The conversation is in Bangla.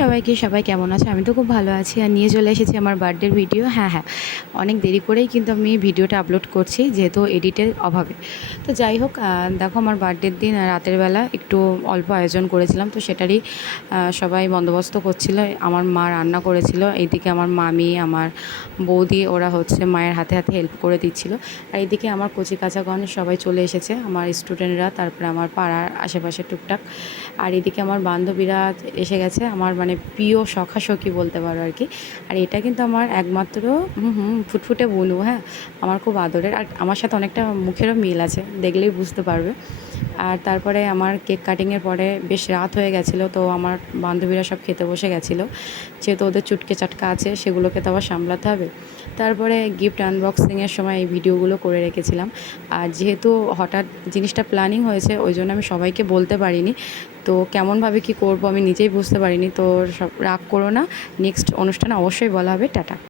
সবাইকে, সবাই কেমন আছে? আমি তো খুব ভালো আছি। আর নিয়ে চলে এসেছি আমার বার্থডের ভিডিও। হ্যাঁ, অনেক দেরি করেই কিন্তু আমি ভিডিওটা আপলোড করছি, যেহেতু এডিটের অভাবে। তো যাই হোক, দেখো আমার বার্থডের দিন রাতের বেলা একটু অল্প আয়োজন করেছিলাম, তো সেটারই সবাই বন্দোবস্ত করছিল। আমার মা রান্না করেছিল, এইদিকে আমার মামি, আমার বৌদি ওরা হচ্ছে মায়ের হাতে হাতে হেল্প করে দিচ্ছিল। আর এইদিকে আমার কচি কাঁচাগণ সবাই চলে এসেছে, আমার স্টুডেন্টরা, তারপরে আমার পাড়ার আশেপাশে টুকটাক। আর এদিকে আমার বান্ধবীরা এসে গেছে, আমার মানে প্রিয় সখাসখী বলতে পারো আর কি। আর এটা কিন্তু আমার একমাত্র ফুটফুটে বোনু। হ্যাঁ, আমার খুব আদরের, আর আমার সাথে অনেকটা মুখেরও মিল আছে, দেখলেই বুঝতে পারবে। আর তারপরে আমার কেক কাটিংয়ের পরে বেশ রাত হয়ে গেছিলো, তো আমার বান্ধবীরা সব খেতে বসে গেছিলো, যেহেতু ওদের চুটকে চাটকা আছে, সেগুলোকে তো আবার সামলাতে হবে। তারপরে গিফট আনবক্সিংয়ের সময় এই ভিডিওগুলো করে রেখেছিলাম। আর যেহেতু হঠাৎ জিনিসটা প্ল্যানিং হয়েছে, ওই জন্য আমি সবাইকে বলতে পারিনি, তো কেমনভাবে কি করব আমি নিজেই বুঝতে পারিনি। তো সব রাগ করো না, নেক্সট অনুষ্ঠানে অবশ্যই বলা হবে। টাটা।